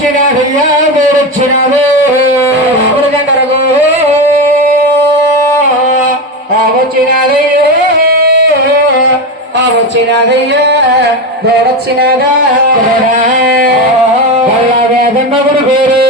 వచ్చిన అయ్యా మీరిచ్చినారు గంటలకు వచ్చినదయ్యో పేరు.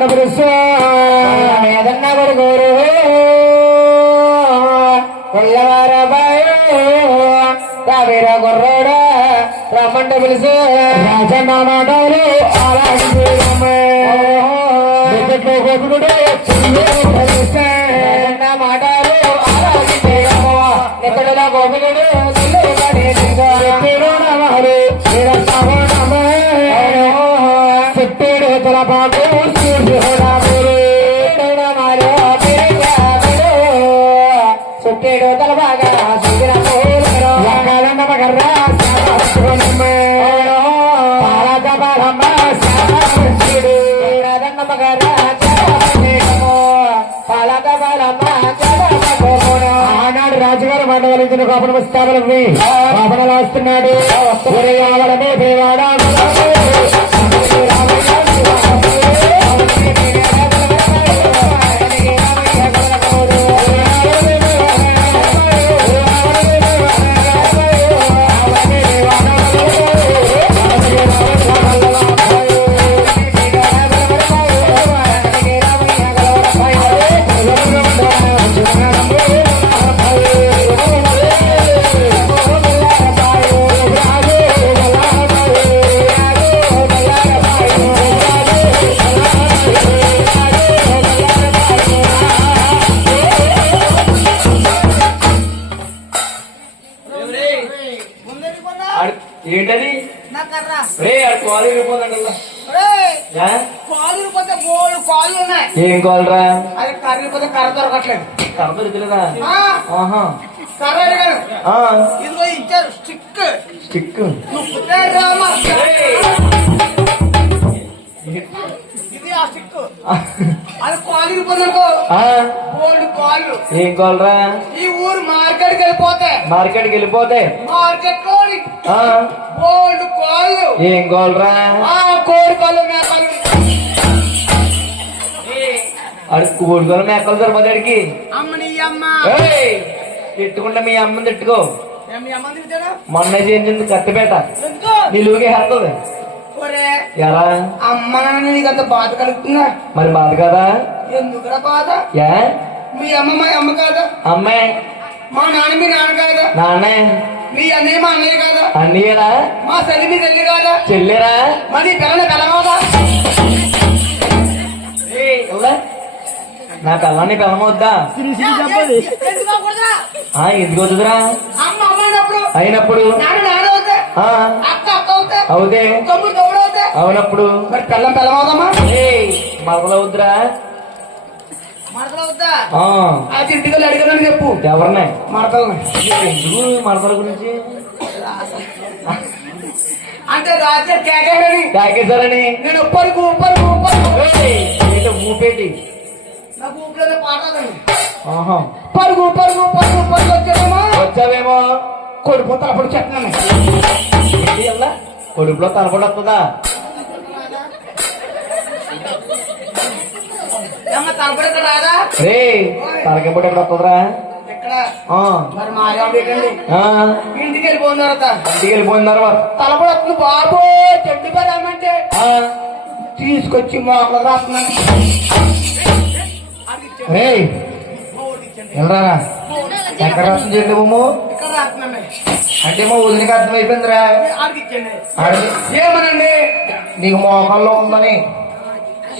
കൊണ്ട് പുരുഷേതന്നെ കൊടുക്കൂരു കൊല്ലവാര കവിര കുറോട് ബ്രഹ്മണ്ട് വിളിച്ച് രാജനാടൊരു ആളാണ് మండలించిన కోపన స్థాపనని కోపనలు కర్ర రే ఆడు కాలు వెళ్ళిపోదండి ఒరేయ్, కాళ్ళు పోతే బోళ్ళు కాళ్ళు ఉన్నాయి ఏం కాలరా అది కర్రీ పోతే కర్ర దొరకట్లేదు కర్ర దొరికిలేదా ఆ, ఆహా కర్ర ఏం కాలరా ఈ ఊరు వెళ్ళిపోతే. మార్కెట్కి వెళ్ళిపోతే. మార్కెట్లోని ఆ, బోల్డ్ కాళ్ళు. ఏం కాలరా ఆ కోడి కాళ్ళు మేకాలు. ఆడు కోడుకోలు మేకలు దొరకదాడికి అమ్మని అమ్మ తిట్టుకుంటా మీ అమ్మని తిట్టుకో. ఏం మీ అమ్మని తిట్టాడా మొన్న చేయించింది కత్తిపేట నిలువుకి హెత్తది. ఎలా? అమ్మ నాన్న నీకంత బాధ కలుగుతుందా? మరి బాధ కదా? ఎందుకురా బాధ? ఏ? మీ అమ్మ మా అమ్మ కాదా? అమ్మే. మా నాన్న మీ నాన్న కాదా? నాన్నే. మీ అన్నయ్య మా అన్నయ్య కాదా? అన్నయ్యరా? మా తల్లి మీ తల్లి కాదా? చెల్లిరా? మరి పిల్లల పిల్లమాదా నా పిల్లని పిల్లమొద్దా ఆ ఎందుకు వద్దురా అయినప్పుడు అవుతే తమ్ముడు తమ్ముడు అవుతా? అవునప్పుడు. మరి పిల్లం పిల్లమవుదమ్మా మొదలవుద్దురా మడతలు అవుతా ఆ. అది ఇంటికి వెళ్ళి అడిగానని చెప్పు. ఎవరినే? మడతలు ఎందుకు మడతల గురించి? అంటే రాత్రి కేకేనని తాకేశారని నేను ఉప్పరుకు ఉప్పరుకు ఉప్పరుకు ఊపేటి? నాకు పాట రాదండి. ఆహా. పరుగు పరుగు పరుగు పరుగు వచ్చామా వచ్చావేమో? కొడిపోతా అప్పుడు చెప్తున్నాను కొడుకులో తలపడి వస్తుందా రే వస్తుందిరా ఎక్కడ ఆ, ఇంటికి వెళ్ళిపోయిన తర్వాత ఇంటికి వెళ్ళిపోయిన తర్వాత తలపడి వస్తుంది బాబు చెట్టు పెరగమంటే ఆ, తీసుకొచ్చి మోకలు రాస్తున్నాను రే? ఎవరా ఎక్కడ వస్తుంది చెట్టు బొమ్ము అంటే మా వదిలికి అర్థమైపోయిందిరా. ఏమనండి? నీకు మోకాల్లో ఉందని.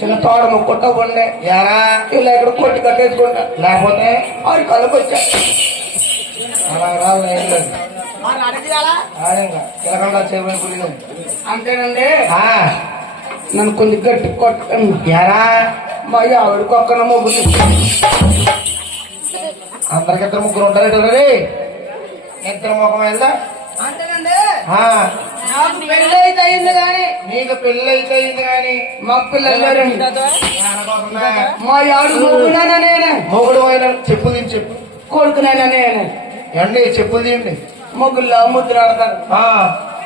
చిన్న తోడ ముక్కుంటా ఉండే యారా ఇలా ఇక్కడ కొట్టి కట్టేసుకుంటా. లేకపోతే ఆడి కళ్ళకి వచ్చా. అలా రాదు ఏం లేదు. ఆడిని అడిగేయాలా? ఆడంగా. కిలకండా చేయమని పులిగా అంతేనండి. ఆ, నన్ను కొంచెం గట్టి కొట్టండి. యారా మా ఆవిడకి ఒక్కన అందరికి ఇద్దరు ముగ్గురు ఉంటారు. ఇటు ఇద్దరు ముఖం వెళ్దా అయింది కానీ నీకు అయితే అయింది కానీ మా పిల్లలు. మా యాడు నేనే. మొగుడు అయిన చెప్పులు తీయండి చెప్పు. కొడుకునైనా నేనే. ఎండి చెప్పులు తీయండి మొగ్గుల్లో ముద్దులాడతారు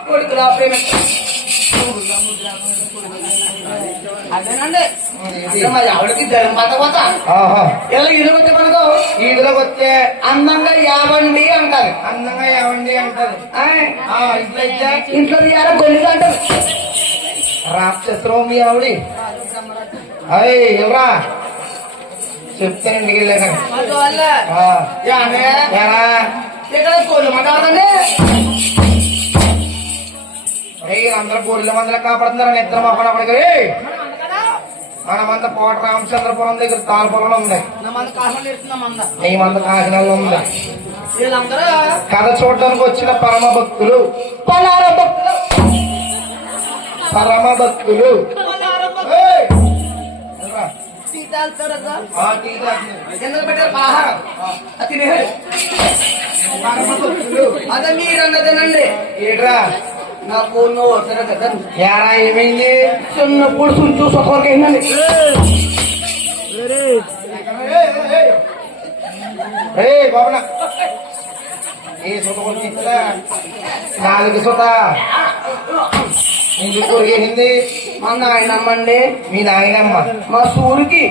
కొడుకులా ప్రేమ. అదేనండి. ఆవిడకి పత. ఇలా ఇరుగొచ్చే మనకు? ఈదులోకి వస్తే అందంగా యావండి అంటారు. అందంగా ఏమండి అంటారు. ఇంట్లో ఇంట్లో గొల్లిగా అంటారు. రాక్షసరావు మీ ఆవిడి. అయ్యి చెప్తాను ఇంటికి వెళ్ళాక? ఇక్కడ అందరూ గొర్రెల మందలు కాపాడుతున్నారు నిద్ర మొక్కడు అప్పటికి మనమంతా కోట రామచంద్రపురం దగ్గర తాళపురంలో ఉంది. నా మంది నీ మంద కాకినాడలో ఉంది. కథ చూడడానికి వచ్చిన పరమ భక్తులు. పరమ భక్తులు. అది తినేయాలి. పరమ భక్తులు. అదే మీరు అన్నదేనండి ఏట్రా? నాకు కదా ఏరా ఏమైంది చిన్నప్పుడు అయిందండి ఏ బాబన ఏ సుత కొట్టించరా నాలుగు సుత ఇంటికి కొరిగేసింది మా నాయనమ్మండి మీ నాయనమ్మ మా సూరికి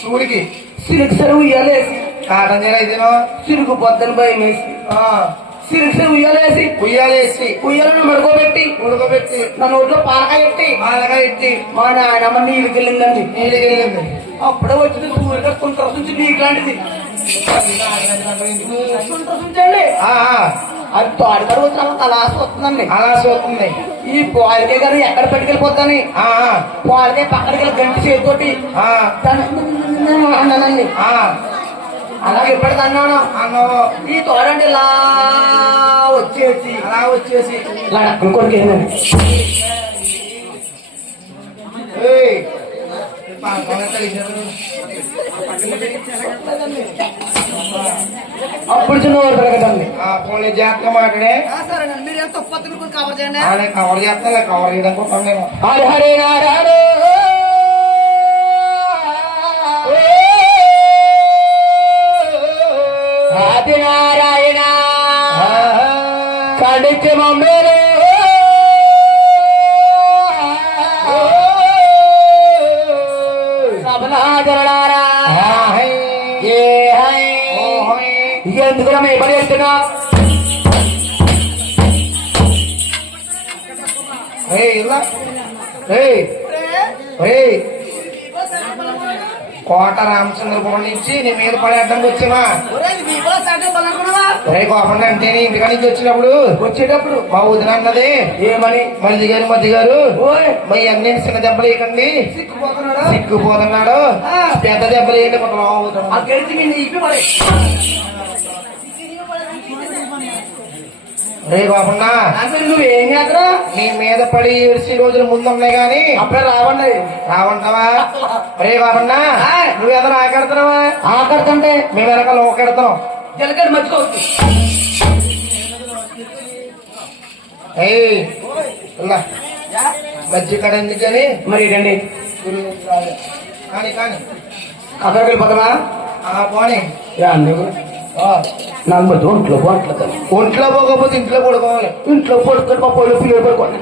సూరికి సిరుకు సెరువు ఇయ్యలేసి కాటం చేరైతేనో సిరుకు పొద్దున భయం వేసి సిరుకు సెరువు ఇయ్యలేసి ఉయ్యాలేసి ఉయ్యాలను మెడుకోబెట్టి ఉడకబెట్టి నా నోట్లో పాలకాయ ఎట్టి మాలగా ఎట్టి మా నాయనమ్మ నీళ్ళకి వెళ్ళిందండి నీళ్ళకి వెళ్ళింది అప్పుడే వచ్చింది సూర్యుడు కుంట్ర నుంచి నీకు లాంటిది అది తోడగడ వచ్చిన తలాస వస్తుందండి. అలా సోతుంది ఈ పాలకే గారు ఎక్కడ పట్టుకెళ్ళిపోతాని పాలకే పక్కడికి వెళ్ళి గంటి చేతితోటి ఆ, దాన్ని అన్నానండి ఆ, అలాగే ఎప్పటికి అన్నాను? అన్నావు ఈ తోడండి ఇలా వచ్చేసి అలా వచ్చేసి ఇలా ఎంత ఇచ్చారు? అప్పుడు చిన్న ఆ పోనీ జాగ్రత్త మాటనే సరేనండి మీరు ఎంత తప్పత్తులు కవర్ చేయండి. కవర్ చేస్తా కవర్ చేయడం కోసం నేను. హరి హరి ఏ హై. ఎందుకు మీ పని ఎత్తున్నా కోట రామచంద్రపురం నుంచి నీ మీద పడేయడానికి వచ్చావా రే కోపండి అంటే నీ ఇంటికాడ నుంచి వచ్చినప్పుడు? వచ్చేటప్పుడు. మా వదిన అన్నది ఏమని మరిది గారు మధ్య గారు ఓయ్. మరి అన్ని చిన్న దెబ్బలు వేయకండి. సిక్కుపోతున్నాడా సిగ్గుపోతున్నాడు. ఆ. పెద్ద దెబ్బలు వేయండి కొంత అవుతాడు. రే బాబున్నా. అసలు నువ్వేం చేద్దరా నీ మీద పడి ఏడిసి రోజులు ముందు ఉన్నాయి గాని. అప్పుడే రావండి. రావంటావా? రే బాబన్నా. నువ్వు ఎదురు ఆకెడుతున్నావా ఆకడుతుంటే మేము వెనక లోకెడతాం జలకడ మర్చిపోవచ్చు మధ్య కడ ఎందుకని? మరి ఏంటండి కానీ కానీ. అక్కడికి వెళ్ళిపోతామా ఆ పోనీ. అందుకు. ఆ. నాకు మరి ఒంట్లో బాట్లేదు ఒంట్లో పోకపోతే ఇంట్లో పడుకోవాలి ఇంట్లో పడుకొని మా పొలు పిల్లలు పడుకోండి